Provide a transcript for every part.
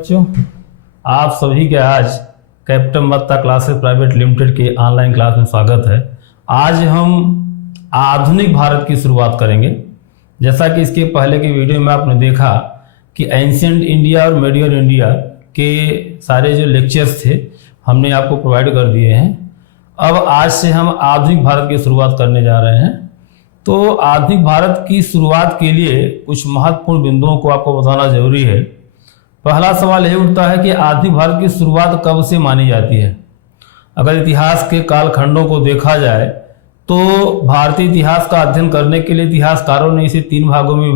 बच्चों, आप सभी के आज कैप्टन मत्ता क्लासेस प्राइवेट लिमिटेड के ऑनलाइन क्लास में स्वागत है। आज हम आधुनिक भारत की शुरुआत करेंगे। जैसा कि इसके पहले की वीडियो में आपने देखा कि एंशिएंट इंडिया और मेडिवल इंडिया के सारे जो लेक्चर्स थे हमने आपको प्रोवाइड कर दिए हैं। अब आज से हम आधुनिक भारत की शुरुआत करने जा रहे हैं। तो आधुनिक भारत की शुरुआत के लिए कुछ महत्वपूर्ण बिंदुओं को आपको बताना जरूरी है। पहला सवाल यह उठता है कि आधुनिक भारत की शुरुआत कब से मानी जाती है। अगर इतिहास के कालखंडों को देखा जाए तो भारतीय इतिहास का अध्ययन करने के लिए इतिहासकारों ने इसे 3 भागों में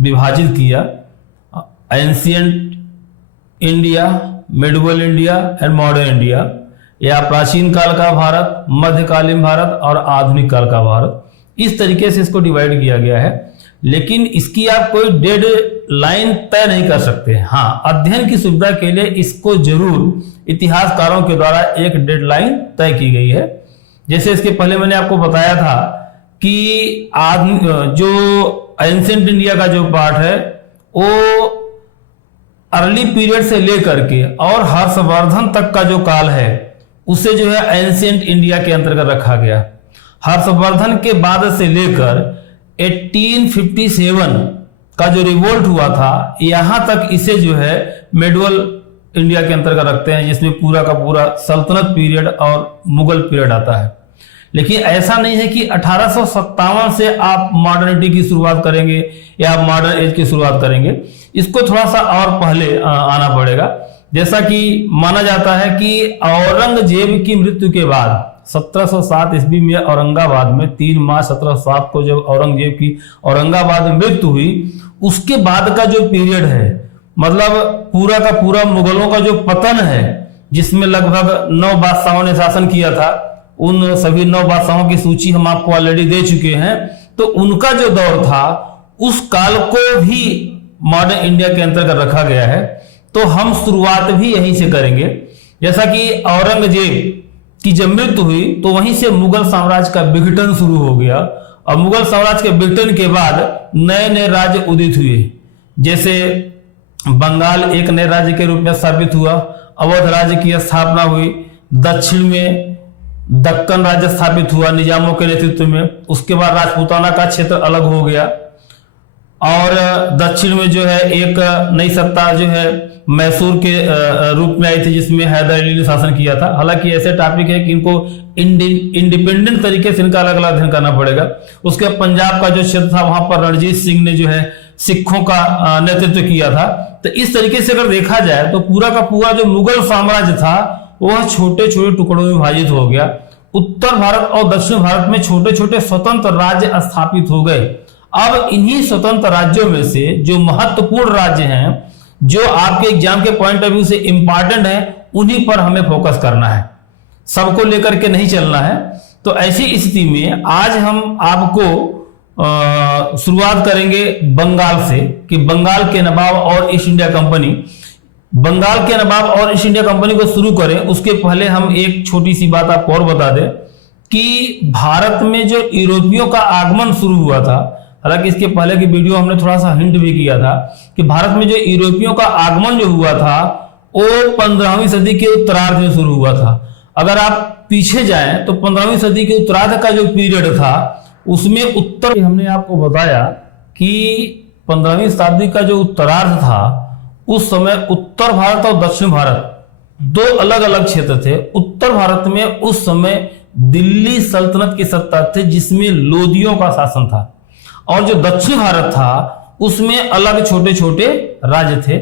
विभाजित किया। Ancient India, medieval India and modern India, या प्राचीन काल का भारत, मध्यकालीन भारत और आधुनिक काल का भारत। इस तरीके से इसको डिवाइड किया गया है, लेकिन इसकी आप कोई डेड लाइन तय नहीं कर सकते। हाँ, अध्ययन की सुविधा के लिए इसको जरूर इतिहासकारों के द्वारा एक डेड लाइन तय की गई है। जैसे इसके पहले मैंने आपको बताया था कि जो एंशिएंट इंडिया का जो पार्ट है वो अर्ली पीरियड से लेकर के और हर्षवर्धन तक का जो काल है उसे जो है एंशिएंट इंडिया के अंतर्गत रखा गया। हर्षवर्धन के बाद से लेकर 1857 का जो रिवोल्ट हुआ था यहां तक इसे जो है मिडिवल इंडिया के अंतर्गत रखते हैं, जिसमें पूरा का पूरा सल्तनत पीरियड और मुगल पीरियड आता है। लेकिन ऐसा नहीं है कि 1857 से आप मॉडर्निटी की शुरुआत करेंगे या आप मॉडर्न एज की शुरुआत करेंगे। इसको थोड़ा सा और पहले आना पड़ेगा। जैसा कि माना जाता है कि औरंगजेब की मृत्यु के बाद 1707 ईस्वी में औरंगाबाद में 3 मार्च 1707 को जब औरंगजेब की औरंगाबाद में मृत्यु हुई, उसके बाद का जो पीरियड है, मतलब पूरा का पूरा मुगलों का जो पतन है, जिसमें लगभग 9 बादशाहों ने शासन किया था, उन सभी 9 बादशाहों की सूची हम आपको ऑलरेडी दे चुके हैं। तो उनका जो दौर था उस काल को भी मॉडर्न इंडिया के अंतर्गत रखा गया है। तो हम शुरुआत भी यहीं से करेंगे। जैसा कि औरंगजेब की जब मृत्यु हुई तो वहीं से मुगल साम्राज्य का विघटन शुरू हो गया, और मुगल साम्राज्य के विघटन के बाद नए नए राज्य उदित हुए। जैसे बंगाल एक नए राज्य के रूप में स्थापित हुआ, अवध राज्य की स्थापना हुई, दक्षिण में दक्कन राज्य स्थापित हुआ निजामों के नेतृत्व में। उसके बाद राजपूताना का क्षेत्र अलग हो गया, और दक्षिण में जो है एक नई सत्ता जो है मैसूर के रूप में आई थी, जिसमें हैदर अली ने शासन किया था। हालांकि ऐसे टॉपिक है कि इनको इंडिपेंडेंट तरीके से इनका अलग अलग अध्ययन करना पड़ेगा। उसके पंजाब का जो क्षेत्र था वहां पर रणजीत सिंह ने जो है सिखों का नेतृत्व किया था। तो इस तरीके से अगर देखा जाए तो पूरा का पूरा जो मुगल साम्राज्य था वह छोटे छोटे टुकड़ों में विभाजित हो गया। उत्तर भारत और दक्षिण भारत में छोटे छोटे स्वतंत्र राज्य स्थापित हो गए। अब इन्हीं स्वतंत्र राज्यों में से जो महत्वपूर्ण राज्य हैं, जो आपके एग्जाम के पॉइंट ऑफ व्यू से इंपॉर्टेंट है, उन्हीं पर हमें फोकस करना है, सबको लेकर के नहीं चलना है। तो ऐसी स्थिति में आज हम आपको शुरुआत करेंगे बंगाल से, कि बंगाल के नवाब और ईस्ट इंडिया कंपनी। बंगाल के नवाब और ईस्ट इंडिया कंपनी को शुरू करें उसके पहले हम एक छोटी सी बात आपको और बता दें कि भारत में जो यूरोपियों का आगमन शुरू हुआ था, हालांकि इसके पहले की वीडियो हमने थोड़ा सा हिंट भी किया था कि भारत में जो यूरोपियों का आगमन जो हुआ था वो 15वीं सदी के उत्तरार्ध में शुरू हुआ था। अगर आप पीछे जाएं तो 15वीं सदी के उत्तरार्ध का जो पीरियड था उसमें उत्तर, हमने आपको बताया कि 15वीं शताब्दी का जो उत्तरार्ध था उस समय उत्तर भारत और दक्षिण भारत 2 अलग अलग क्षेत्र थे। उत्तर भारत में उस समय दिल्ली सल्तनत की सत्ता थी, जिसमें लोदियों का शासन था, और जो दक्षिण भारत था उसमें अलग छोटे छोटे राज्य थे।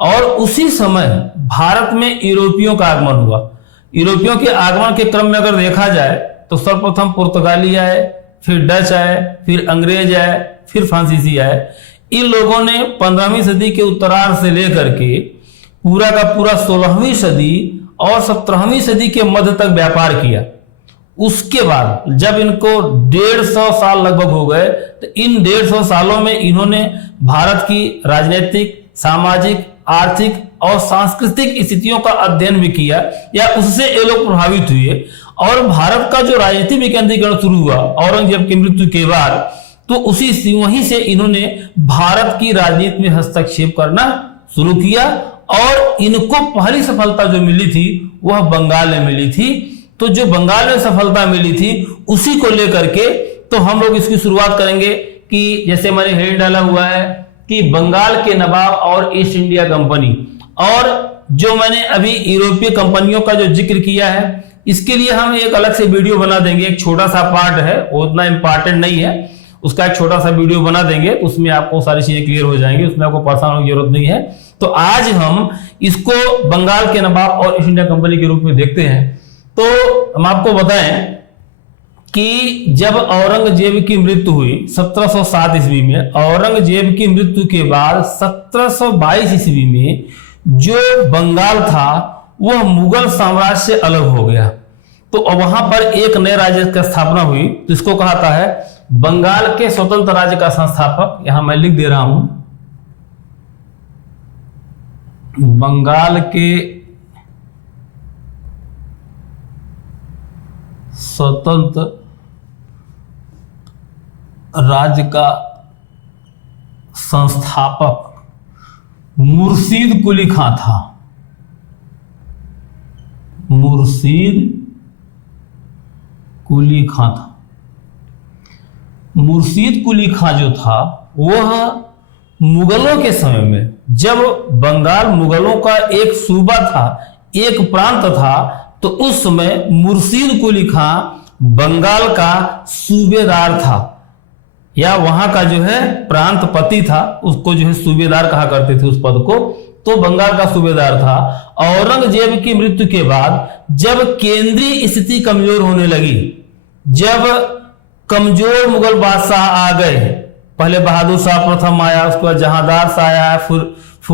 और उसी समय भारत में यूरोपियों का आगमन हुआ। यूरोपियों के आगमन के क्रम में अगर देखा जाए तो सर्वप्रथम पुर्तगाली आए, फिर डच आए, फिर अंग्रेज आए, फिर फ्रांसीसी आए। इन लोगों ने 15वीं सदी के उत्तरार्ध से लेकर के पूरा का पूरा 16वीं सदी और 17वीं सदी के मध्य तक व्यापार किया। उसके बाद जब इनको 150 साल लगभग हो गए तो इन 150 सालों में इन्होंने भारत की राजनीतिक, सामाजिक, आर्थिक और सांस्कृतिक स्थितियों का अध्ययन भी किया, या उससे ये लोग प्रभावित हुए। और भारत का जो राजनीतिक विकेंद्रीकरण शुरू हुआ औरंगजेब की मृत्यु के बाद, तो उसी वहीं से इन्होंने भारत की राजनीति में हस्तक्षेप करना शुरू किया और इनको पहली सफलता जो मिली थी वह बंगाल में मिली थी। तो जो बंगाल में सफलता मिली थी उसी को लेकर के तो हम लोग इसकी शुरुआत करेंगे कि जैसे मैंने हेड डाला हुआ है कि बंगाल के नवाब और ईस्ट इंडिया कंपनी, और जो मैंने अभी यूरोपीय कंपनियों का जो जिक्र किया है इसके लिए हम एक अलग से वीडियो बना देंगे। एक छोटा सा पार्ट है, वो उतना इंपॉर्टेंट नहीं है, उसका एक छोटा सा वीडियो बना देंगे, उसमें आपको सारी चीजें क्लियर हो जाएंगी, उसमें आपको परेशान होने की जरूरत नहीं है। तो आज हम इसको बंगाल के नवाब और ईस्ट इंडिया कंपनी के रूप में देखते हैं। तो हम आपको बताएं कि जब औरंगजेब की मृत्यु हुई 1707 ईस्वी में, औरंगजेब की मृत्यु के बाद 1722 ईस्वी में जो बंगाल था वह मुगल साम्राज्य से अलग हो गया। तो वहां पर एक नए राज्य की स्थापना हुई, तो इसको कहता है बंगाल के स्वतंत्र राज्य का संस्थापक, यहां मैं लिख दे रहा हूं, बंगाल के स्वतंत्र राज्य का संस्थापक मुर्शीद कुली खां था। मुर्शीद कुली खां था। मुर्शीद कुली खां जो था वह मुगलों के समय में, जब बंगाल मुगलों का एक सूबा था, एक प्रांत था, तो उस समय मुर्शीद कुली खां बंगाल का सूबेदार था, या वहां का जो है प्रांतपति था, उसको जो है सूबेदार कहा करते थे उस पद को। तो बंगाल का सूबेदार था। औरंगजेब की मृत्यु के बाद जब केंद्रीय स्थिति कमजोर होने लगी, जब कमजोर मुगल बादशाह आ गए, पहले बहादुर शाह प्रथम आया, उसके बाद जहांदार शाह आया, फिर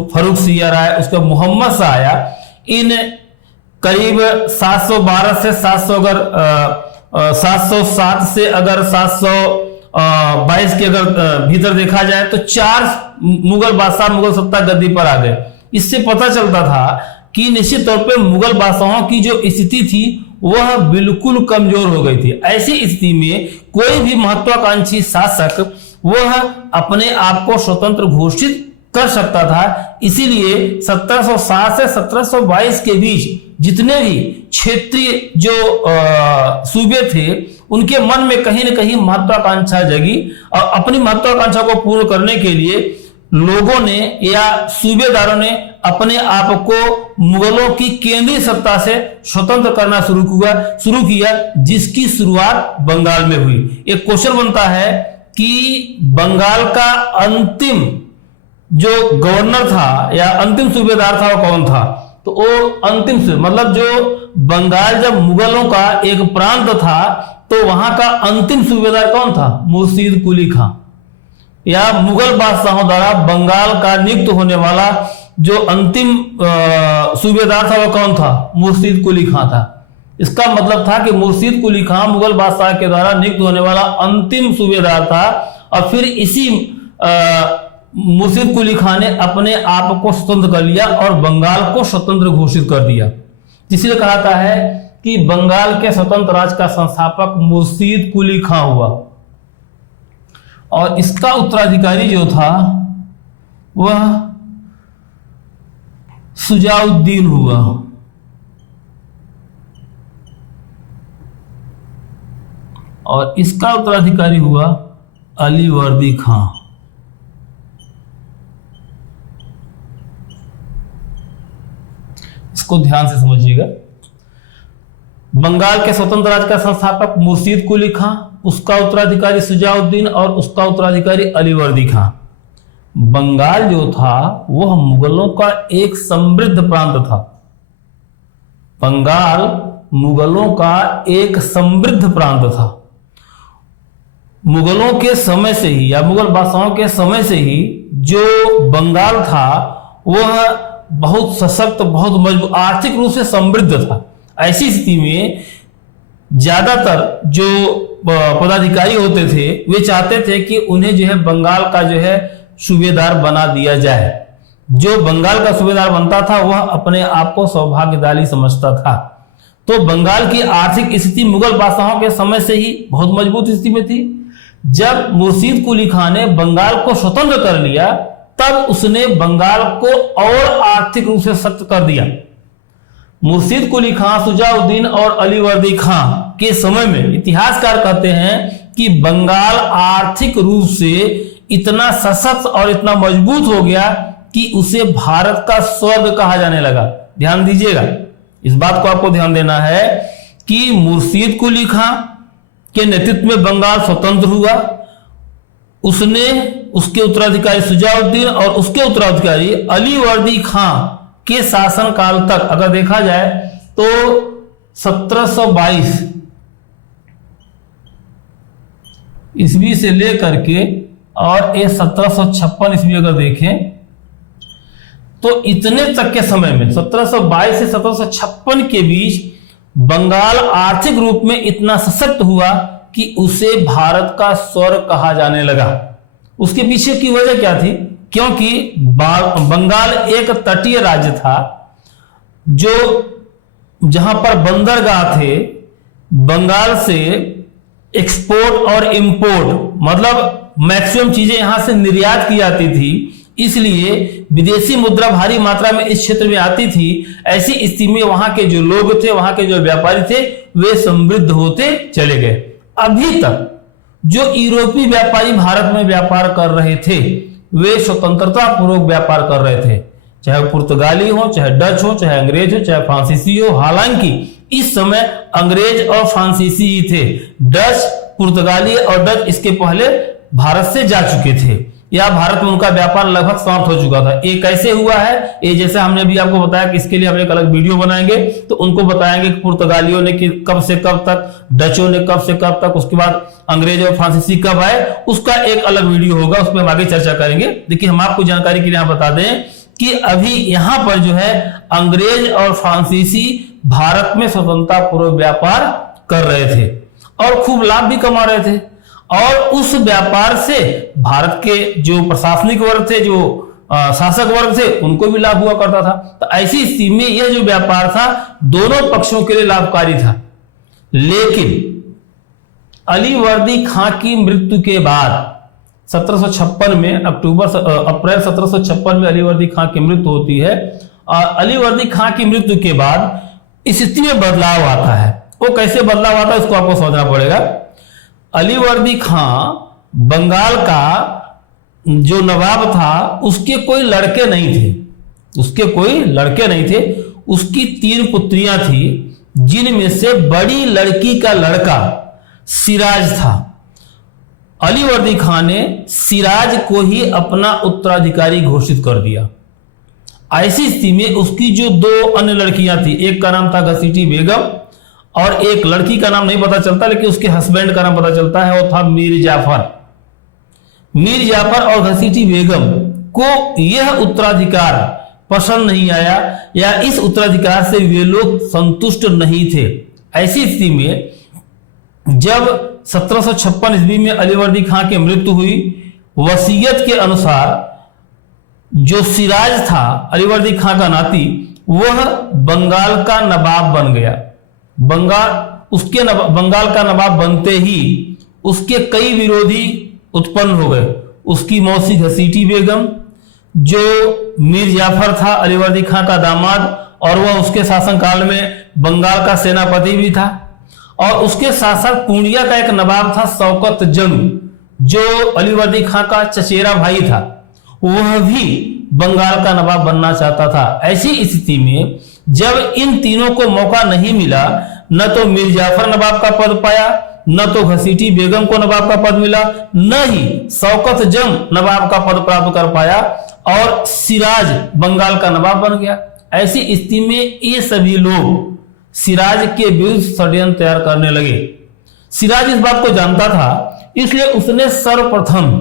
फर्रुख सियार आया, उसके बाद मोहम्मद शाह आया, इन करीब 712 से 700 अगर 707 से अगर 722 के अगर भीतर देखा जाए तो 4 मुगल बादशाह मुगल सत्ता गद्दी पर आ गए। इससे पता चलता था कि निश्चित तौर पे मुगल बादशाहों की जो स्थिति थी वह बिल्कुल कमजोर हो गई थी। ऐसी स्थिति में कोई भी महत्वाकांक्षी शासक वह अपने आप को स्वतंत्र घोषित कर सकता था। इसीलिए 1707 से 1722 के बीच जितने भी क्षेत्रीय जो सूबे थे उनके मन में कहीं न कहीं महत्वाकांक्षा जगी, और अपनी महत्वाकांक्षा को पूर्ण करने के लिए लोगों ने या सूबेदारों ने अपने आप को मुगलों की केंद्रीय सत्ता से स्वतंत्र करना शुरू किया, जिसकी शुरुआत बंगाल में हुई। एक क्वेश्चन बनता है कि बंगाल का अंतिम जो गवर्नर था या अंतिम सूबेदार था वो कौन था? तो वो अंतिम मतलब जो बंगाल जब मुगलों का एक प्रांत था तो वहां का अंतिम सूबेदार कौन था? मुर्शीद कुली खां, या मुगल बादशाहों द्वारा बंगाल का नियुक्त होने वाला जो अंतिम सूबेदार था वो कौन था? मुर्शीद कुली खां था। इसका मतलब था कि मुर्शीद कुली खां मुगल बादशाह के द्वारा नियुक्त होने वाला अंतिम सूबेदार था, और फिर इसी मुर्शीद कुली खां ने अपने आप को स्वतंत्र कर लिया और बंगाल को स्वतंत्र घोषित कर दिया। इसलिए कहा है कि बंगाल के स्वतंत्र राज्य का संस्थापक मुर्शीद कुली खां हुआ, और इसका उत्तराधिकारी जो था वह सुजाउद्दीन हुआ। और इसका उत्तराधिकारी हुआ अलीवर्दी खां। इसको ध्यान से समझिएगा। बंगाल के स्वतंत्र राज्य का संस्थापक मुर्शीद कुली खां, उसका उत्तराधिकारी सुजाउद्दीन और उसका उत्तराधिकारी अलीवर्दी खां। बंगाल जो था वह मुगलों का एक समृद्ध प्रांत था। बंगाल मुगलों का एक समृद्ध प्रांत था। मुगलों के समय से ही या मुगल बादशाहों के समय से ही जो बंगाल था वह बहुत सशक्त, बहुत मजबूत, आर्थिक रूप से समृद्ध था। ऐसी स्थिति में ज्यादातर जो पदाधिकारी होते थे वे चाहते थे कि उन्हें जो है बंगाल का जो है सूबेदार बना दिया जाए। जो बंगाल का सूबेदार बनता था वह अपने आप को सौभाग्यशाली समझता था। तो बंगाल की आर्थिक स्थिति मुगल बादशाहों के समय से ही बहुत मजबूत स्थिति में थी। जब मुर्शीद कुली खां ने बंगाल को स्वतंत्र कर लिया तब उसने बंगाल को और आर्थिक रूप से सख्त कर दिया। मुर्शिद कुली खां, शुजाउद्दीन और अलीवर्दी खां के समय में इतिहासकार कहते हैं कि बंगाल आर्थिक रूप से इतना सशक्त और इतना मजबूत हो गया कि उसे भारत का स्वर्ग कहा जाने लगा। ध्यान दीजिएगा, इस बात को आपको ध्यान देना है कि मुर्शिद कुली खां के नेतृत्व में बंगाल स्वतंत्र हुआ। उसने, उसके उत्तराधिकारी शुजाउद्दीन और उसके उत्तराधिकारी अलीवर्दी खां के शासनकाल तक अगर देखा जाए तो 1722 ईस्वी से लेकर के और ये 1756 ईस्वी अगर देखें तो इतने तक के समय में 1722 से 1756 के बीच बंगाल आर्थिक रूप में इतना सशक्त हुआ कि उसे भारत का स्वर्ग कहा जाने लगा। उसके पीछे की वजह क्या थी? क्योंकि बंगाल एक तटीय राज्य था, जो जहां पर बंदरगाह थे, बंगाल से एक्सपोर्ट और इंपोर्ट मतलब मैक्सिमम चीजें यहां से निर्यात की जाती थी, इसलिए विदेशी मुद्रा भारी मात्रा में इस क्षेत्र में आती थी। ऐसी स्थिति में वहां के जो लोग थे, वहां के जो व्यापारी थे, वे समृद्ध होते चले गए। अभी तक जो यूरोपीय व्यापारी भारत में व्यापार कर रहे थे, वे स्वतंत्रता पूर्वक व्यापार कर रहे थे, चाहे पुर्तगाली हो, चाहे डच हो, चाहे अंग्रेज हो, चाहे फ्रांसीसी हो। हालांकि इस समय अंग्रेज और फ्रांसीसी ही थे। डच, पुर्तगाली और डच इसके पहले भारत से जा चुके थे या भारत में उनका व्यापार लगभग समाप्त हो चुका था। ये कैसे हुआ है, ये जैसे हमने अभी आपको बताया कि इसके लिए हम एक अलग वीडियो बनाएंगे, तो उनको बताएंगे कि पुर्तगालियों ने कि कब से कब तक, डचों ने कब से कब तक, उसके बाद अंग्रेज और फ्रांसीसी कब आए, उसका एक अलग वीडियो होगा, उसमें हम आगे चर्चा करेंगे। देखिए, हम आपको जानकारी के लिए यहाँ बता दें कि अभी यहाँ पर जो है अंग्रेज और फ्रांसीसी भारत में स्वतंत्रता पूर्व व्यापार कर रहे थे और खूब लाभ भी कमा रहे थे, और उस व्यापार से भारत के जो प्रशासनिक वर्ग थे, जो शासक वर्ग थे, उनको भी लाभ हुआ करता था। तो ऐसी स्थिति में यह जो व्यापार था दोनों पक्षों के लिए लाभकारी था। लेकिन अलीवर्दी खां की मृत्यु के बाद 1756 में अप्रैल 1756 में अलीवर्दी खां की मृत्यु होती है, और अलीवर्दी खां की मृत्यु के बाद स्थिति में बदलाव आता है। वो कैसे बदलाव आता है उसको आपको समझना पड़ेगा। अलीवर्दी खां बंगाल का जो नवाब था, उसके कोई लड़के नहीं थे, उसकी 3 पुत्रियां थी, जिनमें से बड़ी लड़की का लड़का सिराज था। अलीवर्दी खां ने सिराज को ही अपना उत्तराधिकारी घोषित कर दिया। ऐसी स्थिति में उसकी जो 2 अन्य लड़कियां थी, एक का नाम था घसीटी बेगम और एक लड़की का नाम नहीं पता चलता, लेकिन उसके हस्बैंड का नाम पता चलता है, वो था मीर जाफर और घसीटी बेगम को यह उत्तराधिकार पसंद नहीं आया, या इस उत्तराधिकार से वे लोग संतुष्ट नहीं थे। ऐसी स्थिति में जब 1756 ईस्वी में अलीवर्दी खां की मृत्यु हुई, वसीयत के अनुसार जो सिराज था अलीवर्दी खां का नाती, वह बंगाल का नवाब बन गया। बंगाल का नवाब बनते ही उसके कई विरोधी उत्पन्न हो गए। उसकी मौसी घसीटी बेगम, जो मीर जाफर था अलीवर्दी खां का दामाद, और वह उसके शासनकाल में बंगाल का सेनापति भी था, और उसके साथ साथ पूर्णिया का एक नवाब था शौकत जंग, जो अलीवर्दी खां का चचेरा भाई था, वह भी बंगाल का नवाब बनना चाहता था। ऐसी स्थिति में जब इन तीनों को मौका नहीं मिला, न तो मीर जाफर नवाब का पद पाया, न तो घसीटी बेगम को नवाब का पद मिला, न ही शौकत जंग नवाब का पद प्राप्त कर पाया, और सिराज बंगाल का नवाब बन गया। ऐसी स्थिति में ये सभी लोग सिराज के विरुद्ध षड्यंत्र तैयार करने लगे। सिराज इस बात को जानता था, इसलिए उसने सर्वप्रथम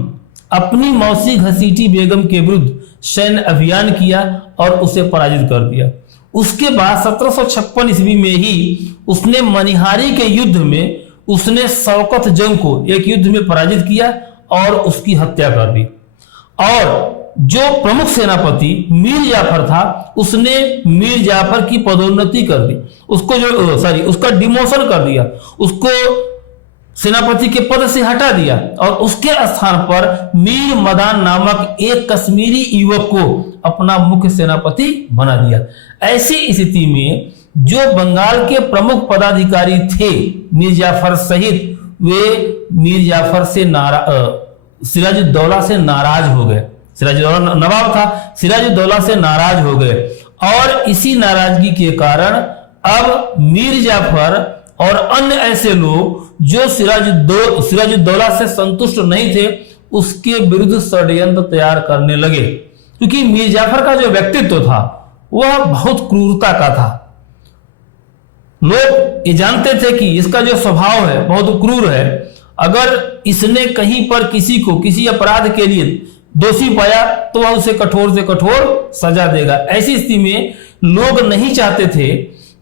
अपनी मौसी घसीटी बेगम के विरुद्ध सैन्य अभियान किया और उसे पराजित कर दिया। उसके बाद 1756 ईस्वी में ही उसने मनिहारी के युद्ध में उसने शौकत जंग को एक युद्ध में पराजित किया और उसकी हत्या कर दी। और जो प्रमुख सेनापति मीर जाफर था, उसने मीर जाफर की पदोन्नति कर दी, उसका डिमोशन कर दिया, उसको सेनापति के पद से हटा दिया और उसके स्थान पर मीर मदान नामक एक कश्मीरी युवक को अपना मुख्य सेनापति बना दिया। ऐसी स्थिति में जो बंगाल के प्रमुख पदाधिकारी थे मीर जाफर सहित, वे मीर जाफर से सिराजुद्दौला से नाराज हो गए। सिराजुद्दौला नवाब था, सिराजुद्दौला से नाराज हो गए और इसी नाराजगी के कारण अब मीर जाफर और अन्य ऐसे लोग जो सिराजुद्दौला से संतुष्ट नहीं थे उसके विरुद्ध षड्यंत्र तैयार करने लगे, क्योंकि मीर जाफर का जो व्यक्तित्व था वह बहुत क्रूरता का था। लोग ये जानते थे कि इसका जो स्वभाव है बहुत क्रूर है। अगर इसने कहीं पर किसी को किसी अपराध के लिए दोषी पाया तो वह उसे कठोर से कठोर सजा देगा। ऐसी स्थिति में लोग नहीं चाहते थे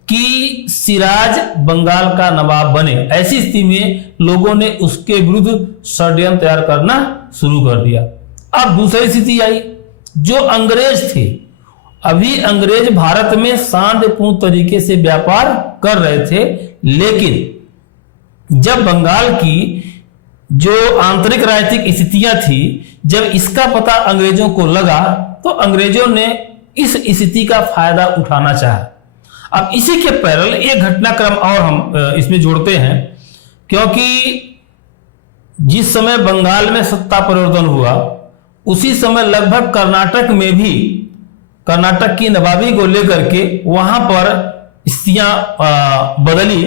कि सिराज बंगाल का नवाब बने। ऐसी स्थिति में लोगों ने उसके विरुद्ध षड्यंत्र तैयार करना शुरू कर दिया। अब दूसरी स्थिति आई, जो अंग्रेज थे, अभी अंग्रेज भारत में शांतिपूर्ण तरीके से व्यापार कर रहे थे, लेकिन जब बंगाल की जो आंतरिक राजनीतिक स्थितियां थी, जब इसका पता अंग्रेजों को लगा तो अंग्रेजों ने इस स्थिति का फायदा उठाना चाहा। अब इसी के पैरेलल एक घटनाक्रम और हम इसमें जोड़ते हैं, क्योंकि जिस समय बंगाल में सत्ता परिवर्तन हुआ उसी समय लगभग कर्नाटक में भी कर्नाटक की नवाबी को लेकर के वहां पर स्थितियां बदली।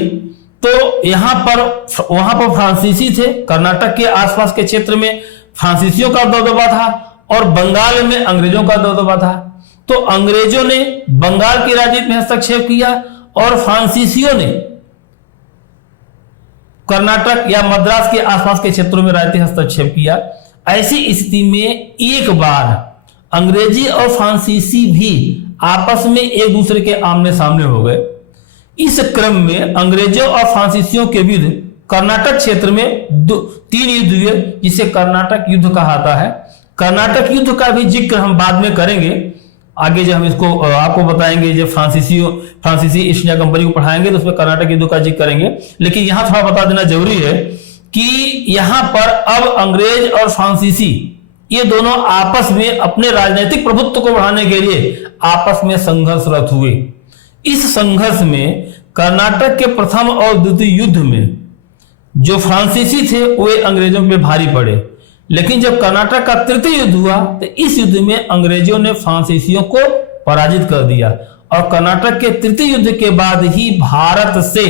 तो वहां पर फ्रांसीसी थे, कर्नाटक के आसपास के क्षेत्र में फ्रांसीसियों का दबदबा था और बंगाल में अंग्रेजों का दबदबा था। तो अंग्रेजों ने बंगाल की राजनीति में हस्तक्षेप किया और फ्रांसीसियों ने कर्नाटक या मद्रास के आसपास के क्षेत्रों में राजनीतिक हस्तक्षेप किया। ऐसी स्थिति में एक बार अंग्रेजी और फ्रांसीसी भी आपस में एक दूसरे के आमने सामने हो गए। इस क्रम में अंग्रेजों और फ्रांसीसियों के विरुद्ध कर्नाटक क्षेत्र में 3 युद्ध हुए, जिसे कर्नाटक युद्ध कहा जाता है। कर्नाटक युद्ध का भी जिक्र हम बाद में करेंगे, आगे जब हम इसको आपको बताएंगे, जब फ्रांसीसी ईस्ट इंडिया कंपनी को पढ़ाएंगे तो उसमें कर्नाटक युद्ध का जिक्र करेंगे। लेकिन यहां थोड़ा बता देना जरूरी है कि यहां पर अब अंग्रेज और फ्रांसीसी ये दोनों आपस में अपने राजनीतिक प्रभुत्व को बढ़ाने के लिए आपस में संघर्षरत हुए। इस संघर्ष में कर्नाटक के प्रथम और द्वितीय युद्ध में जो फ्रांसीसी थे वे अंग्रेजों पे भारी पड़े, लेकिन जब कर्नाटक का तृतीय युद्ध हुआ तो इस युद्ध में अंग्रेजों ने फ्रांसीसियों को पराजित कर दिया और कर्नाटक के तृतीय युद्ध के बाद ही भारत से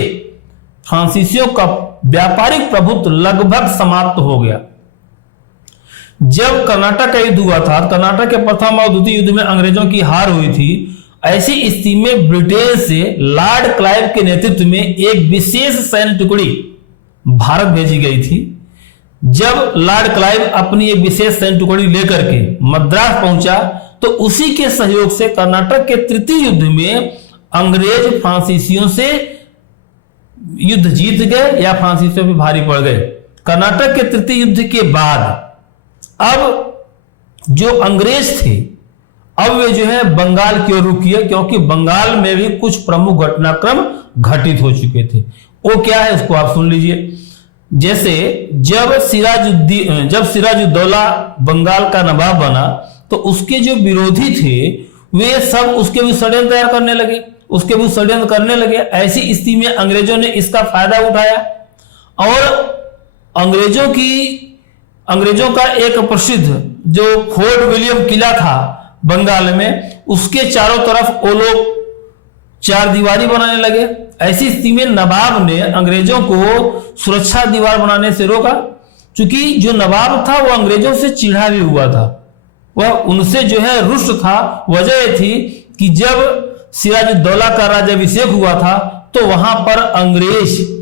फ्रांसीसियों का व्यापारिक प्रभुत्व लगभग समाप्त हो गया। जब कर्नाटक का युद्ध हुआ था, कर्नाटक के प्रथम और द्वितीय युद्ध में अंग्रेजों की हार हुई थी। ऐसी स्थिति में ब्रिटेन से लॉर्ड क्लाइव के नेतृत्व में एक विशेष सैन्य टुकड़ी भारत भेजी गई थी। जब लॉर्ड क्लाइव अपनी एक विशेष सैन्य टुकड़ी लेकर के मद्रास पहुंचा तो उसी के सहयोग से कर्नाटक के तृतीय युद्ध में अंग्रेज फ्रांसीसियों से युद्ध जीत गए या फ्रांसीसियों पे भारी पड़ गए। कर्नाटक के तृतीय युद्ध के बाद अब जो अंग्रेज थे अब वे जो है बंगाल की ओर रुख किए, क्योंकि बंगाल में भी कुछ प्रमुख घटनाक्रम घटित हो चुके थे। वो क्या है उसको आप सुन लीजिए। जैसे जब सिराजुद्दौला बंगाल का नवाब बना तो उसके जो विरोधी थे वे सब उसके भी षड्यंत्र करने लगे। ऐसी स्थिति में अंग्रेजों ने इसका फायदा उठाया और अंग्रेजों का एक प्रसिद्ध जो फोर्ट विलियम किला था बंगाल में, उसके चारों तरफ वो लोग चार दीवारी बनाने लगे। ऐसी स्थिति में नवाब ने अंग्रेजों को सुरक्षा दीवार बनाने से रोका, क्योंकि जो नवाब था वो अंग्रेजों से चिढ़ा भी हुआ था, वह उनसे जो है रुष्ट था। वजह यह थी कि जब सिराजुद्दौला का राज्याभिषेक हुआ था तो वहां पर अंग्रेज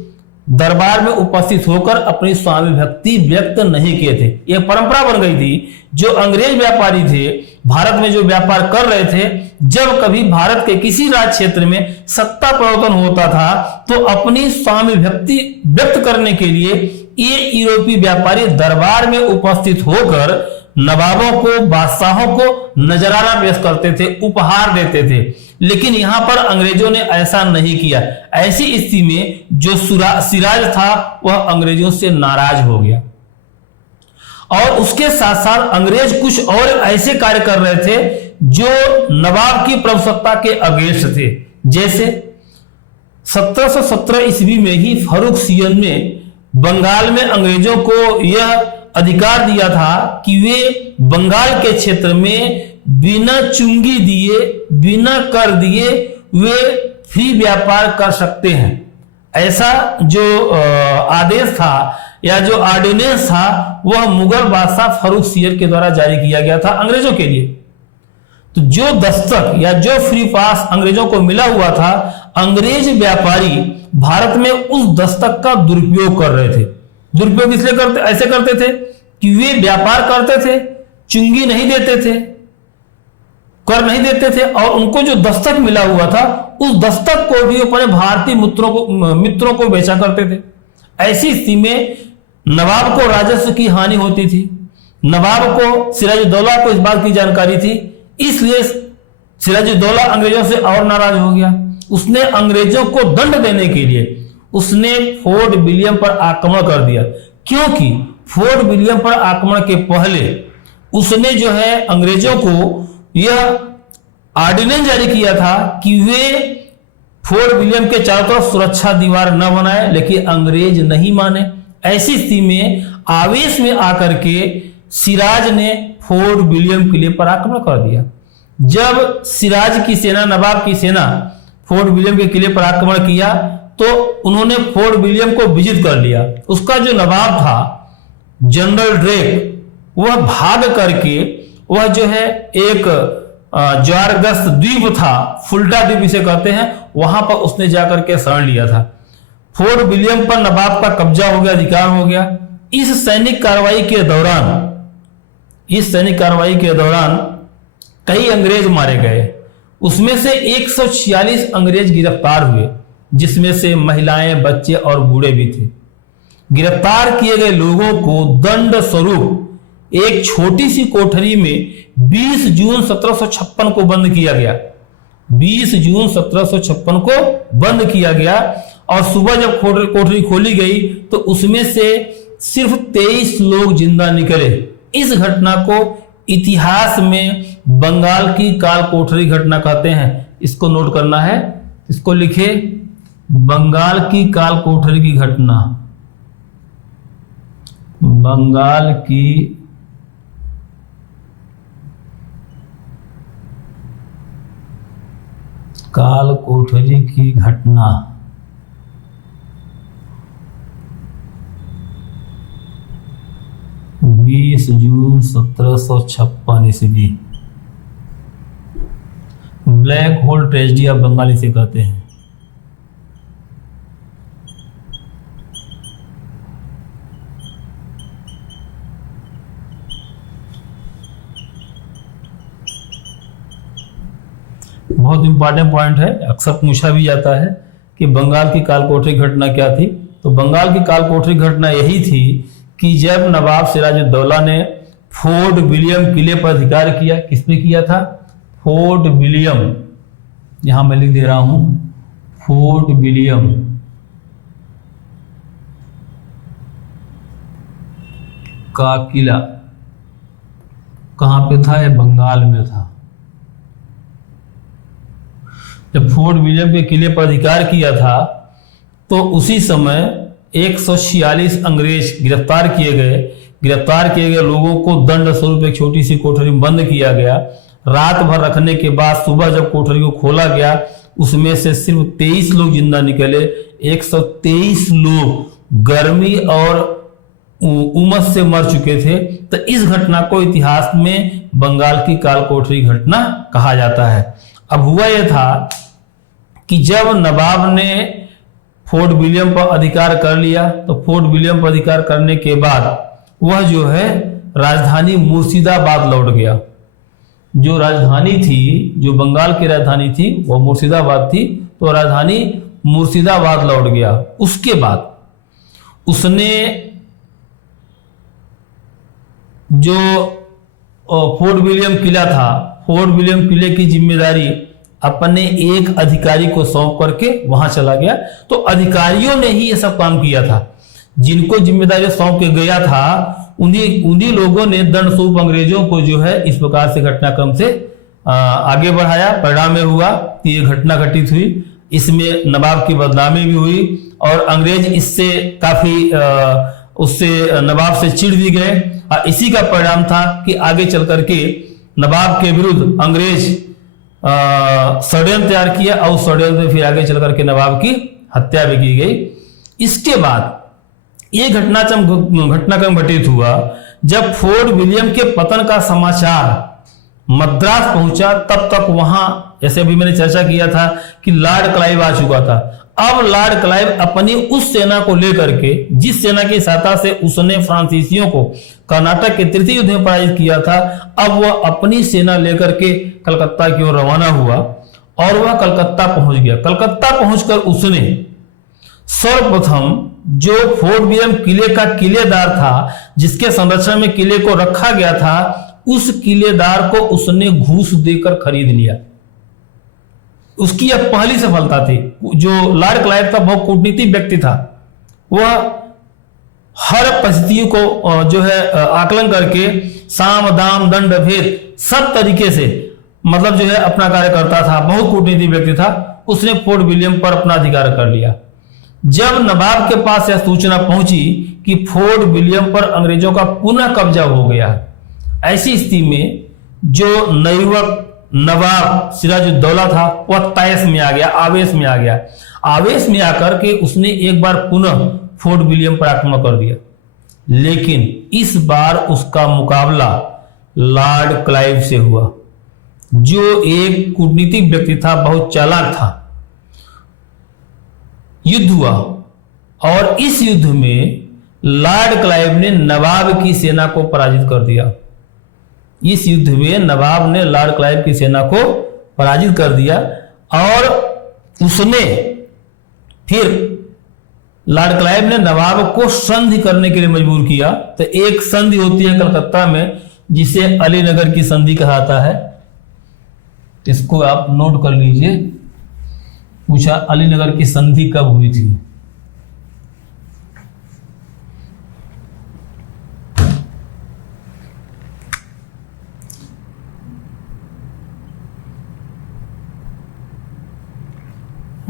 दरबार में उपस्थित होकर अपनी स्वामी भक्ति व्यक्त नहीं किए थे। यह परंपरा बन गई थी। जो अंग्रेज व्यापारी थे भारत में जो व्यापार कर रहे थे, जब कभी भारत के किसी राज्य क्षेत्र में सत्ता परिवर्तन होता था तो अपनी स्वामी भक्ति व्यक्त करने के लिए ये यूरोपीय व्यापारी दरबार में उपस्थित होकर नवाबों को, बादशाहों को नजराना पेश करते थे, उपहार देते थे। लेकिन यहां पर अंग्रेजों ने ऐसा नहीं किया। ऐसी स्थिति में जो सिराज था वह अंग्रेजों से नाराज हो गया और उसके साथ साथ अंग्रेज कुछ और ऐसे कार्य कर रहे थे जो नवाब की प्रभुसत्ता के अगेंस्ट थे। जैसे 1717 ईस्वी में ही फारुखसियन ने बंगाल में अंग्रेजों को यह अधिकार दिया था कि वे बंगाल के क्षेत्र में बिना चुंगी दिए, बिना कर दिए वे फ्री व्यापार कर सकते हैं। ऐसा जो आदेश था या जो ऑर्डिनेंस था वह मुगल बादशाह फारुखसियन के द्वारा जारी किया गया था अंग्रेजों के लिए। तो जो दस्तक या जो फ्री पास अंग्रेजों को मिला हुआ था, अंग्रेज व्यापारी भारत में उस दस्तक का दुरुपयोग कर रहे थे। दुरुपयोग इसलिए ऐसे करते थे कि वे व्यापार करते थे, चुंगी नहीं देते थे, कर नहीं देते थे और उनको जो दस्तक मिला हुआ था उस दस्तक को भी अपने भारतीय मित्रों को बेचा करते थे। ऐसी स्थिति में नवाब को राजस्व की हानि होती थी। नवाब को, सिराजुद्दौला को इस बात की जानकारी थी, इसलिए सिराजुद्दौला अंग्रेजों से और नाराज हो गया। उसने अंग्रेजों को दंड देने के लिए उसने फोर्ट विलियम पर आक्रमण कर दिया, क्योंकि फोर्ट विलियम पर आक्रमण के पहले उसने जो है अंग्रेजों को यह ऑर्डिनेंस जारी किया था कि वे फोर्ट विलियम के चारों तरफ सुरक्षा दीवार न बनाए, लेकिन अंग्रेज नहीं माने। ऐसी स्थिति में आवेश में आकर के सिराज ने फोर्ट विलियम किले पर आक्रमण कर दिया। जब सिराज की सेना, नवाब की सेना फोर्ट विलियम के किले पर आक्रमण किया तो उन्होंने फोर्ट विलियम को विजित कर लिया। उसका जो नवाब था जनरल ड्रेक, वह भाग करके वह जो है एक ज्वारग्रस्त द्वीप था, फुल्टा द्वीप इसे कहते हैं, वहां पर उसने जाकर के शरण लिया था। फोर्ट विलियम पर नवाब का कब्जा हो गया, अधिकार हो गया। इस सैनिक कार्रवाई के दौरान कई अंग्रेज मारे गए। उसमें से 146 अंग्रेज गिरफ्तार हुए, जिसमें से महिलाएं, बच्चे और बूढ़े भी थे। गिरफ्तार किए गए लोगों को दंड स्वरूप एक छोटी सी कोठरी में 20 जून 1756 को बंद किया गया। 20 जून 1756 को बंद किया गया और सुबह जब कोठरी खोली गई तो उसमें से सिर्फ 23 लोग जिंदा निकले। इस घटना को इतिहास में बंगाल की काल कोठरी घटना कहते हैं। इसको नोट करना है, इसको लिखे, बंगाल की काल कोठरी की घटना। बंगाल की काल कोठरी की घटना। बीस जून 1756 ईस्वी। Black hole tragedy of Bengal इसे कहते हैं। बहुत इंपॉर्टेंट पॉइंट है, अक्सर पूछा भी जाता है कि बंगाल की कालकोठरी घटना क्या थी। तो बंगाल की कालकोठरी घटना यही थी कि जब नवाब सिराजुद्दौला ने फोर्ट विलियम किले पर अधिकार किया। किसने किया था? फोर्ट विलियम, यहां मैं लिख दे रहा हूं, फोर्ट विलियम का किला कहां पे था? यह बंगाल में था। जब फोर्ट विलियम के किले पर अधिकार किया था तो उसी समय 146 अंग्रेज गिरफ्तार किए गए। गिरफ्तार किए गए लोगों को दंड स्वरूप एक छोटी सी कोठरी में बंद किया गया। रात भर रखने के बाद सुबह जब कोठरी को खोला गया उसमें से सिर्फ 23 लोग जिंदा निकले। 123 लोग गर्मी और उमस से मर चुके थे। तो इस घटना को इतिहास में बंगाल की कालकोठरी घटना कहा जाता है। अब हुआ यह था कि जब नवाब ने फोर्ट विलियम पर अधिकार कर लिया तो फोर्ट विलियम पर अधिकार करने के बाद वह जो है राजधानी मुर्शिदाबाद लौट गया। जो राजधानी थी, जो बंगाल की राजधानी थी वह मुर्शिदाबाद थी, तो राजधानी मुर्शिदाबाद लौट गया। उसके बाद उसने जो फोर्ट विलियम किला था, फोर्ट विलियम किले की जिम्मेदारी अपने एक अधिकारी को सौंप करके वहां चला गया। तो अधिकारियों ने ही ये सब काम किया था, जिनको जिम्मेदारी सौंप के गया था उन्हीं लोगों ने दंडस्वरूप अंग्रेजों को जो है इस प्रकार से घटनाक्रम से आगे बढ़ाया। परिणाम में हुआ कि ये घटना घटित हुई, इसमें नवाब की बदनामी भी हुई और अंग्रेज इससे काफी उससे नवाब से चिढ़ भी गए। इसी का परिणाम था कि आगे चल करके नवाब के विरुद्ध अंग्रेज षड्यंत्र तैयार किया और षड्यंत्र में फिर आगे चल करके नवाब की हत्या भी की गई। इसके बाद ये घटनाक्रम घटित हुआ जब फोर्ट विलियम के पतन का समाचार मद्रास पहुंचा। तब तक वहां, जैसे अभी मैंने चर्चा किया था कि लॉर्ड क्लाइव आ चुका था। अब लॉर्ड क्लाइव अपनी उस सेना को लेकर के, जिस सेना की सहायता से उसने फ्रांसीसियों को कर्नाटक के तृतीय युद्ध में पराजित किया था, अब वह अपनी सेना लेकर के कलकत्ता की ओर रवाना हुआ और वह कलकत्ता पहुंच गया। कलकत्ता पहुंचकर उसने सर्वप्रथम जो फोर्ट विलियम किले का किलेदार था, जिसके संरक्षण में किले को रखा गया था, उस किलेदार को उसने घूस देकर खरीद लिया। उसकी यह पहली सफलता थी। जो लॉर्ड क्लाइव था बहुत कूटनीतिक व्यक्ति था, वह हर परिस्थितियों को जो है आकलन करके साम दाम दंड भेद सब तरीके से मतलब जो है अपना कार्य करता था। बहुत कूटनीतिक व्यक्ति था। उसने फोर्ट विलियम पर अपना अधिकार कर लिया। जब नवाब के पास यह सूचना पहुंची कि फोर्ट विलियम पर अंग्रेजों का पुनः कब्जा हो गया, ऐसी स्थिति में जो नवयुवक नवाब सिराजुद्दौला था वह तैश में आ गया, आवेश में आ गया। आवेश में आकर के उसने एक बार पुनः फोर्ट विलियम पर आक्रमण कर दिया, लेकिन इस बार उसका मुकाबला लॉर्ड क्लाइव से हुआ, जो एक कूटनीतिक व्यक्ति था, बहुत चालाक था। युद्ध हुआ और इस युद्ध में लॉर्ड क्लाइव ने नवाब की सेना को पराजित कर दिया। इस युद्ध में नवाब ने लॉर्ड क्लाइव की सेना को पराजित कर दिया और उसने फिर लॉर्ड क्लाइव ने नवाब को संधि करने के लिए मजबूर किया। तो एक संधि होती है कलकत्ता में जिसे अलीनगर की संधि कहा जाता है। इसको आप नोट कर लीजिए। पूछा अलीनगर की संधि कब हुई थी?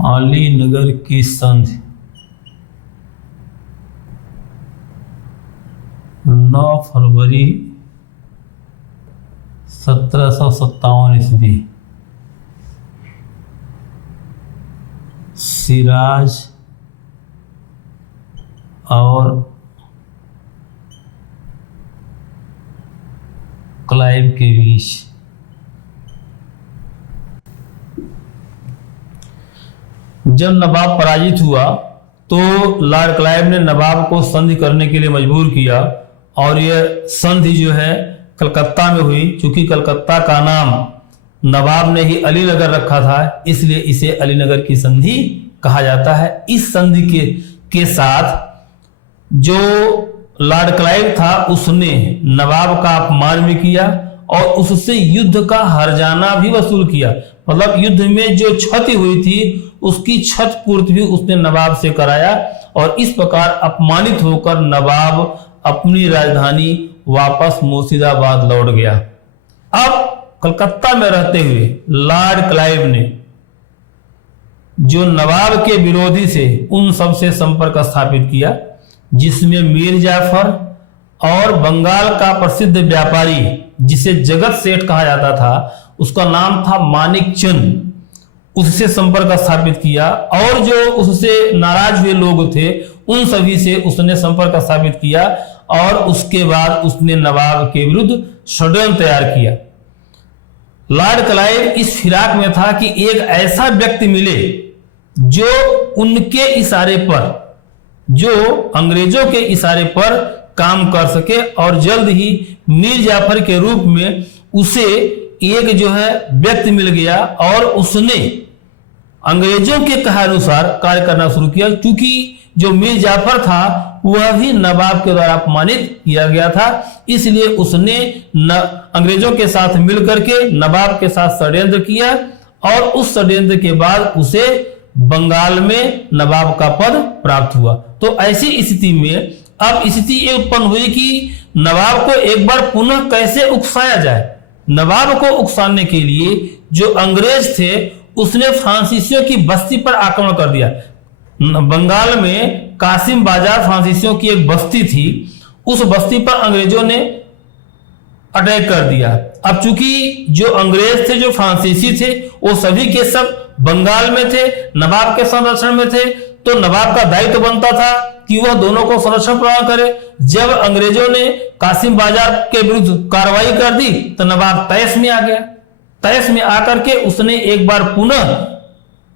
अलीनगर की संधि 9 फरवरी 1757 ईस्वी सिराज और क्लाइव के बीच। जब नवाब पराजित हुआ तो लॉर्ड क्लाइव ने नवाब को संधि करने के लिए मजबूर किया और यह संधि जो है कलकत्ता में हुई। चूंकि कलकत्ता का नाम नवाब ने ही अलीनगर रखा था, इसलिए इसे अलीनगर की संधि कहा जाता है। इस संधि के साथ जो लॉर्ड क्लाइव था उसने नवाब का अपमान भी किया और उससे युद्ध का हर्जाना भी वसूल किया। मतलब युद्ध में जो क्षति हुई थी उसकी क्षत पूर्ति भी उसने नवाब से कराया और इस प्रकार अपमानित होकर नवाब अपनी राजधानी वापस मुर्शिदाबाद लौट गया। अब कलकत्ता में रहते हुए लॉर्ड क्लाइव ने जो नवाब के विरोधी से उन सब से संपर्क स्थापित किया, जिसमें मीर जाफर और बंगाल का प्रसिद्ध व्यापारी जिसे जगत सेठ कहा जाता था, उसका नाम था मानिक चंद, उससे संपर्क स्थापित किया। और जो उससे नाराज हुए लोग थे उन सभी से उसने संपर्क स्थापित किया और उसके बाद उसने नवाब के विरुद्ध षड्यंत्र तैयार किया। लॉर्ड क्लाइव इस फिराक में था कि एक ऐसा व्यक्ति मिले जो उनके इशारे पर, जो अंग्रेजों के इशारे पर काम कर सके और जल्द ही मीर जाफर के रूप में उसे एक जो है व्यक्ति मिल गया और उसने अंग्रेजों के कहा अनुसार कार्य करना शुरू किया। क्योंकि जो मीर जाफर था वह भी नवाब के द्वारा अपमानित किया गया था। इसलिए उसने अंग्रेजों के साथ मिलकर के नवाब के साथ षड्यंत्र किया और उस षड्यंत्र के बाद उसे बंगाल में नवाब का पद प्राप्त हुआ। तो ऐसी स्थिति में अब स्थिति ये उत्पन्न हुई कि नवाब को एक बार पुनः कैसे उकसाया जाए। नवाब को उकसाने के लिए जो अंग्रेज थे उसने फ्रांसीसियों की बस्ती पर आक्रमण कर दिया। बंगाल में कासिम बाजार फ्रांसीसियों की एक बस्ती थी, उस बस्ती पर अंग्रेजों ने अटैक कर दिया। अब चूंकि जो अंग्रेज थे, जो फ्रांसीसी थे, वो सभी के सब बंगाल में थे, नवाब के संरक्षण में थे, तो नवाब का दायित्व बनता था कि वह दोनों को संरक्षण प्रदान करे। जब अंग्रेजों ने कासिम बाजार के विरुद्ध कार्रवाई कर दी तो नवाब तैश में आ गया। तैश में आकर के उसने एक बार पुनः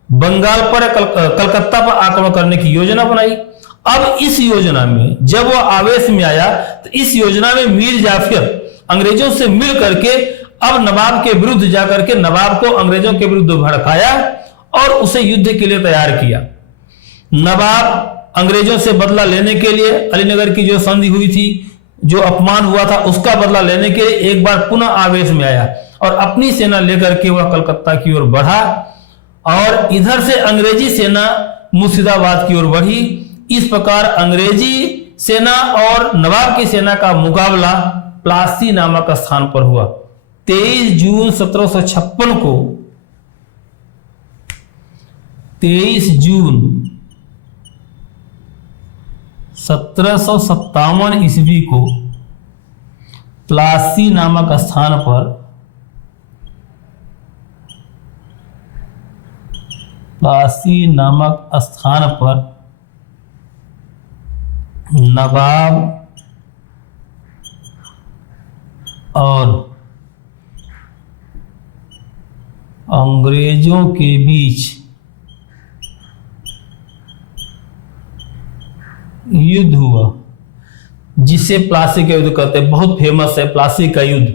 बंगाल पर कलकत्ता पर आक्रमण करने की योजना बनाई। अब इस योजना में जब वह आवेश में आया तो इस योजना में मीर जाफर अंग्रेजों से मिल करके अब नवाब के विरुद्ध जाकर के नवाब को अंग्रेजों के विरुद्ध भड़काया और उसे युद्ध के लिए तैयार किया। नवाब अंग्रेजों से बदला लेने के लिए अलीनगर की जो संधि हुई थी, जो अपमान हुआ था, उसका बदला लेने के लिए एक बार पुनः आवेश में आया और अपनी सेना लेकर के वह कलकत्ता की ओर बढ़ा और इधर से अंग्रेजी सेना मुर्शिदाबाद की ओर बढ़ी। इस प्रकार अंग्रेजी सेना और नवाब की सेना का मुकाबला प्लासी नामक स्थान पर हुआ। 23 जून 1756 को 23 जून 1757 ईस्वी को प्लासी नामक स्थान पर नवाब और अंग्रेजों के बीच युद्ध हुआ, जिसे प्लासी का युद्ध कहते हैं। बहुत फेमस है प्लासी का युद्ध।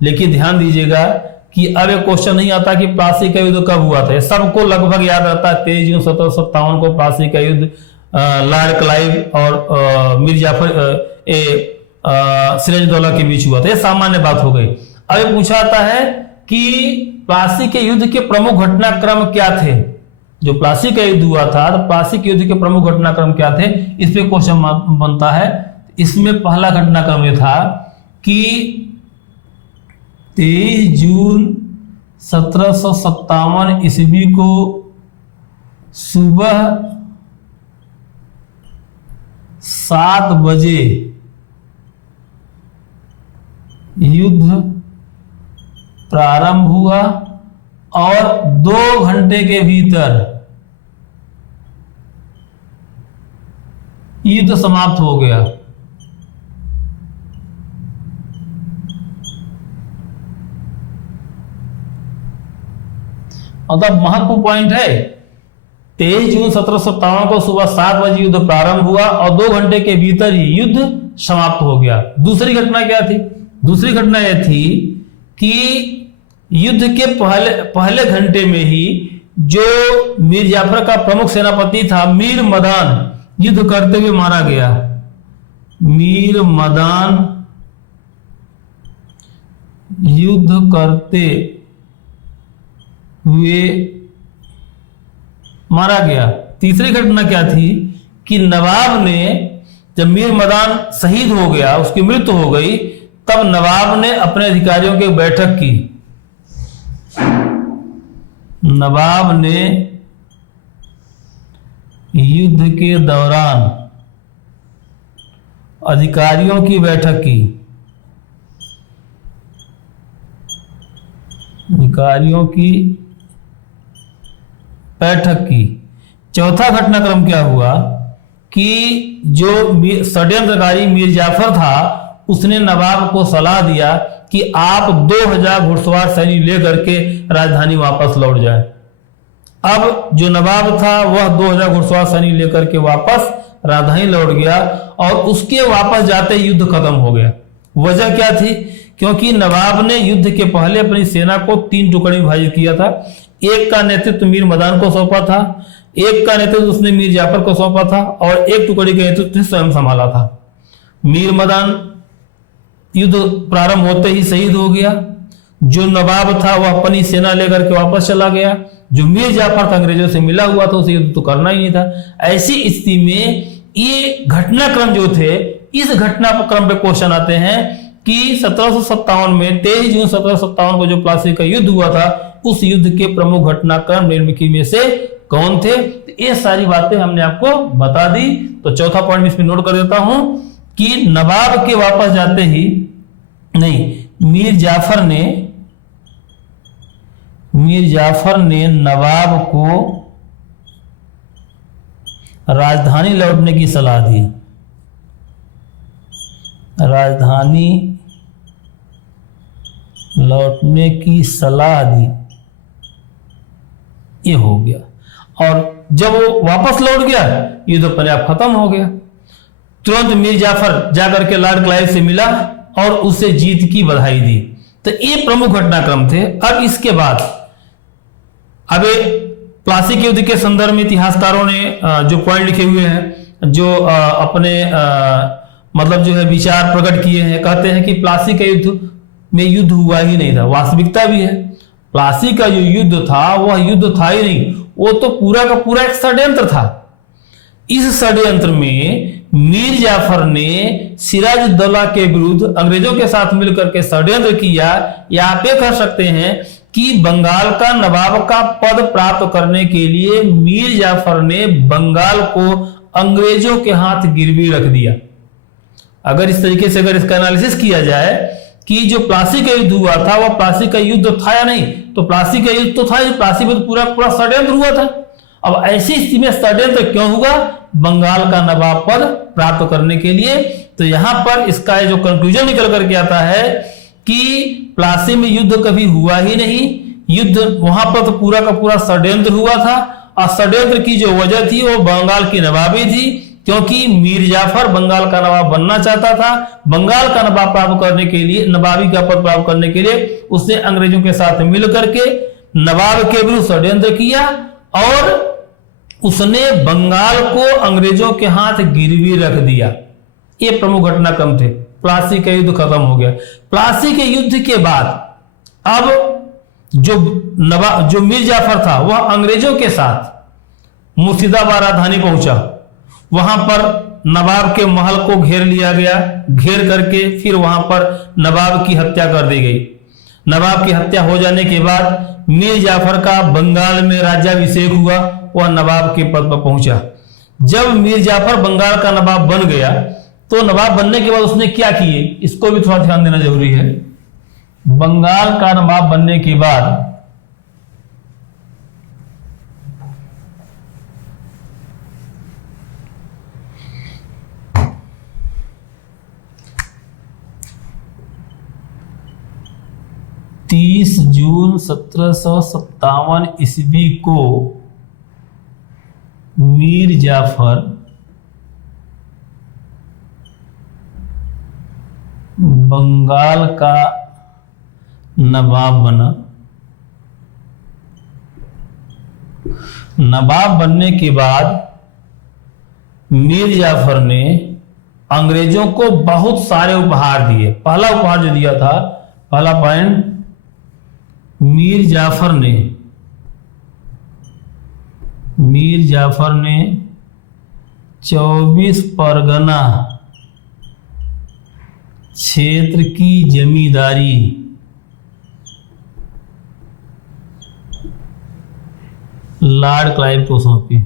लेकिन ध्यान दीजिएगा कि अब एक क्वेश्चन नहीं आता कि प्लासी का युद्ध कब हुआ था। सबको लगभग याद रहता है 23 जून 1757 को प्लासी का युद्ध लॉर्ड क्लाइव और मीर जाफर सिराजुद्दौला के बीच हुआ था। यह सामान्य बात हो गई। अब ये पूछा जाता है कि प्लासी के युद्ध के प्रमुख घटनाक्रम क्या थे। जो प्लासी का युद्ध हुआ था तो प्लासी के युद्ध के प्रमुख घटनाक्रम क्या थे, इस पे क्वेश्चन बनता है। इसमें पहला घटनाक्रम यह था कि 23 जून 1757 ईस्वी को सुबह 7 बजे युद्ध प्रारंभ हुआ और 2 घंटे के भीतर युद्ध समाप्त हो गया। मतलब महत्वपूर्ण पॉइंट है। 23 जून 1757 को सुबह 7 बजे युद्ध प्रारंभ हुआ और 2 घंटे के भीतर ही युद्ध समाप्त हो गया। दूसरी घटना क्या थी? दूसरी घटना यह थी कि युद्ध के पहले घंटे में ही जो मीर जाफर का प्रमुख सेनापति था मीर मदान युद्ध करते हुए मारा गया। मीर मदान युद्ध करते हुए मारा गया। तीसरी घटना क्या थी कि नवाब ने जब मीर मदान शहीद हो गया, उसकी मृत्यु हो गई, तब नवाब ने अपने अधिकारियों की बैठक की। नवाब ने युद्ध के दौरान अधिकारियों की बैठक की। अधिकारियों की बैठक की। चौथा घटनाक्रम क्या हुआ कि जो षड्यंत्रकारी मीर जाफर था उसने नवाब को सलाह दिया कि आप 2000 घुड़सवार सैनिक लेकर के राजधानी वापस लौट जाए। अब जो नवाब था वह 2000 घुड़सवार सैनिक लेकर के वापस राजधानी लौट गया और उसके वापस जाते ही युद्ध खत्म हो गया। वजह क्या थी? क्योंकि नवाब ने युद्ध के पहले अपनी सेना को 3 टुकड़े में विभाजित किया था। एक का नेतृत्व मीर मदान को सौंपा था, एक का नेतृत्व उसने मीर जाफर को सौंपा था और एक टुकड़ी का नेतृत्व उसने स्वयं संभाला था। मीर मदान युद्ध प्रारंभ होते ही शहीद हो गया। जो नवाब था वह अपनी सेना लेकर के वापस चला गया। जो मीर जाफर था अंग्रेजों से मिला हुआ था, उसे युद्ध तो करना ही नहीं था। ऐसी स्थिति में ये घटनाक्रम जो थे, इस घटनाक्रम पे क्वेश्चन आते हैं कि 1757 में 23 जून 1757 को जो प्लासी का युद्ध हुआ था, उस युद्ध के प्रमुख घटनाक्रम निम्नलिखित में से कौन थे? तो ये सारी बातें हमने आपको बता दी। तो चौथा पॉइंट इसमें नोट कर देता हूं कि नवाब के वापस जाते ही मीर जाफर ने नवाब को राजधानी लौटने की सलाह दी। राजधानी लौटने की सलाह दी, ये हो गया। और जब वो वापस लौट गया, ये तो अपने आप खत्म हो गया। तुरंत मीर जाफर जाकर के लॉर्ड क्लाइव से मिला और उसे जीत की बधाई दी। तो ये प्रमुख घटनाक्रम थे। अब इसके बाद अब प्लासी के युद्ध के संदर्भ में इतिहासकारों ने जो पॉइंट लिखे हुए हैं, जो अपने मतलब जो है विचार प्रकट किए हैं, कहते हैं कि प्लासी के युद्ध में युद्ध हुआ ही नहीं था। वास्तविकता भी है, प्लासी का जो युद्ध था वह युद्ध था ही नहीं, वो तो पूरा का पूरा एक षड्यंत्र था। इस षड्यंत्र में मीर जाफर ने सिराजुद्दौला के विरुद्ध अंग्रेजों के साथ मिलकर के षड्यंत्र किया। या आप ये कह सकते हैं कि बंगाल का नवाब का पद प्राप्त करने के लिए मीर जाफर ने बंगाल को अंग्रेजों के हाथ गिरवी रख दिया। अगर इस तरीके से अगर इसका एनालिसिस किया जाए कि जो प्लासी का युद्ध हुआ था वह प्लासी का युद्ध था या नहीं, तो प्लासी का युद्ध तो था, प्लासी में तो पूरा पूरा षड्यंत्र हुआ था। अब ऐसी स्थिति में षड्यंत्र क्यों हुआ? बंगाल का नवाब पद प्राप्त करने के लिए। तो यहां पर इसका जो कंक्लूजन निकल करके आता है कि प्लासी में युद्ध कभी हुआ ही नहीं, युद्ध वहां पर तो पूरा का पूरा षड्यंत्र हुआ था। और षड्यंत्र की जो वजह थी वो बंगाल की नवाबी थी, क्योंकि मीर जाफर बंगाल का नवाब बनना चाहता था। बंगाल का नवाब प्राप्त करने के लिए, नवाबी का पद प्राप्त करने के लिए उसने अंग्रेजों के साथ मिल करके नवाब के विरुद्ध षड्यंत्र किया और उसने बंगाल को अंग्रेजों के हाथ गिरवी रख दिया। ये प्रमुख घटनाक्रम थे। प्लासी का युद्ध खत्म हो गया। प्लासी के युद्ध के बाद अब जो मीर जाफर था वह अंग्रेजों के साथ मुर्शिदाबाद राजधानी पहुंचा। वहां पर नवाब के महल को घेर लिया गया। घेर करके फिर वहां पर नवाब की हत्या कर दी गई। नवाब की हत्या हो जाने के बाद मीर जाफर का बंगाल में राज्याभिषेक हुआ। वह नवाब के पद पर पहुंचा। जब मीर जाफर बंगाल का नवाब बन गया तो नवाब बनने के बाद उसने क्या किए, इसको भी थोड़ा ध्यान देना जरूरी है। बंगाल का नवाब बनने के बाद 30 जून 1757 ईस्वी को मीर जाफर बंगाल का नवाब बना। नवाब बनने के बाद मीर जाफर ने अंग्रेजों को बहुत सारे उपहार दिए। पहला उपहार जो दिया था, पहला पॉइंट, मीर जाफर ने 24 परगना क्षेत्र की जमींदारी लॉर्ड क्लाइव को सौंपी।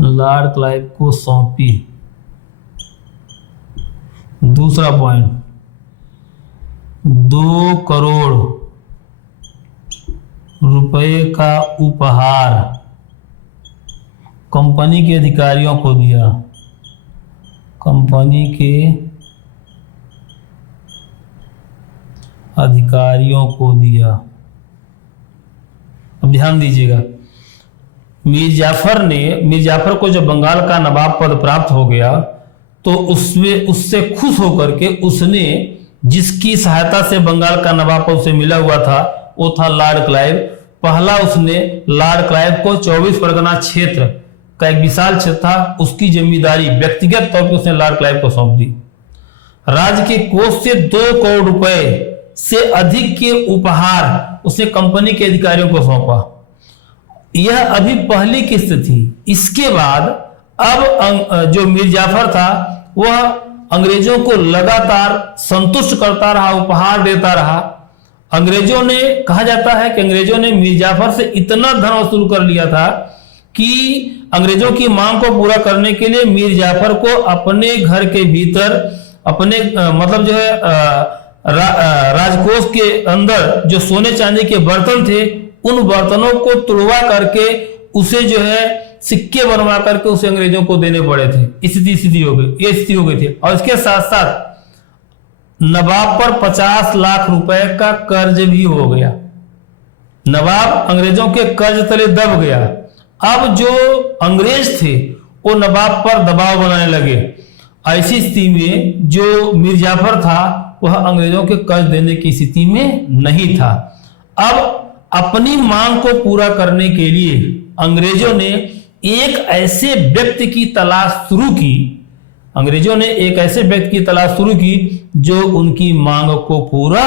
लॉर्ड क्लाइव को सौंपी। दूसरा पॉइंट, 2 करोड़ रुपए का उपहार कंपनी के अधिकारियों को दिया। कंपनी के अधिकारियों को दिया। अब ध्यान दीजिएगा, मीर जाफर को जब बंगाल का नवाब पद प्राप्त हो गया तो उससे खुश होकर के उसने जिसकी सहायता से बंगाल का नवाब पद उसे मिला हुआ था वो था लॉर्ड क्लाइव। पहला उसने लॉर्ड क्लाइव को 24 परगना क्षेत्र का एक विशाल क्षेत्र था, उसकी जिम्मेदारी व्यक्तिगत तौर पर उसने लॉर्ड क्लाइव को सौंप दी। राज्य के कोष से 2 करोड़ रुपए से अधिक के उपहार उसने कंपनी के अधिकारियों को सौंपा। यह अभी पहली किस्त थी। इसके बाद अब जो मीर जाफर था वह अंग्रेजों को लगातार संतुष्ट करता रहा, उपहार देता रहा। अंग्रेजों ने, कहा जाता है कि अंग्रेजों ने मीर जाफर से इतना धन वसूल कर लिया था कि अंग्रेजों की मांग को पूरा करने के लिए मीर जाफर को अपने घर के भीतर, अपने मतलब जो है राजकोष के अंदर जो सोने चांदी के बर्तन थे, उन बर्तनों को तुड़वा करके उसे जो है सिक्के बनवा करके उसे अंग्रेजों को देने पड़े थे। स्थिति हो गई, ये स्थिति हो गई थी। और इसके साथ साथ नवाब पर 50 लाख रुपए का कर्ज भी हो गया। नवाब अंग्रेजों के कर्ज तले दब गया। अब जो अंग्रेज थे वो नवाब पर दबाव बनाने लगे। ऐसी स्थिति में जो मीर जाफर था वह अंग्रेजों के कर्ज देने की स्थिति में नहीं था। अब अपनी मांग को पूरा करने के लिए अंग्रेजों ने एक ऐसे व्यक्ति की तलाश शुरू की। अंग्रेजों ने एक ऐसे व्यक्ति की तलाश शुरू की जो उनकी मांग को पूरा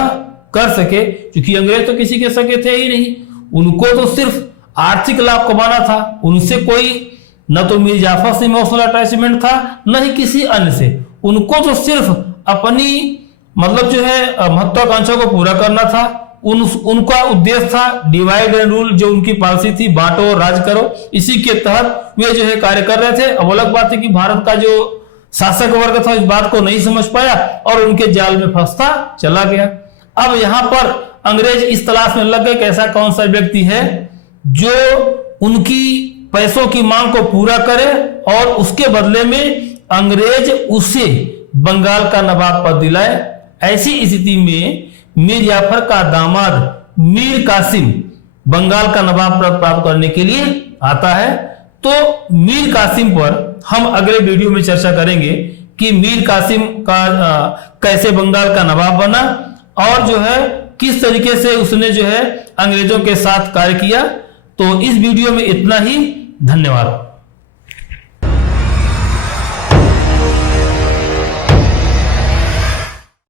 कर सके, क्योंकि अंग्रेज तो किसी के सके थे ही नहीं। उनको तो सिर्फ आर्थिक लाभ कमाना था। उनसे कोई न तो मीर जाफर से इमोशनल अटैचमेंट था, न ही किसी अन्य से। उनको तो सिर्फ अपनी मतलब जो है महत्वाकांक्षा को पूरा करना था। उनका उद्देश्य था डिवाइड एंड रूल, जो उनकी पॉलिसी थी बांटो और राज करो। इसी के तहत वे जो है कार्य कर रहे थे। अब अलग बात है कि भारत का जो शासक वर्ग था इस बात को नहीं समझ पाया और उनके जाल में फंसता चला गया। अब यहां पर अंग्रेज इस तलाश में लग गए कि ऐसा कौन सा व्यक्ति है जो उनकी पैसों की मांग को पूरा करे और उसके बदले में अंग्रेज उसे बंगाल का नवाब पद दिलाए। ऐसी स्थिति में मीर जाफर का दामाद मीर कासिम बंगाल का नवाब पद प्राप्त करने के लिए आता है। तो मीर कासिम पर हम अगले वीडियो में चर्चा करेंगे कि मीर कासिम का कैसे बंगाल का नवाब बना और जो है किस तरीके से उसने जो है अंग्रेजों के साथ कार्य किया। तो इस वीडियो में इतना ही। धन्यवाद।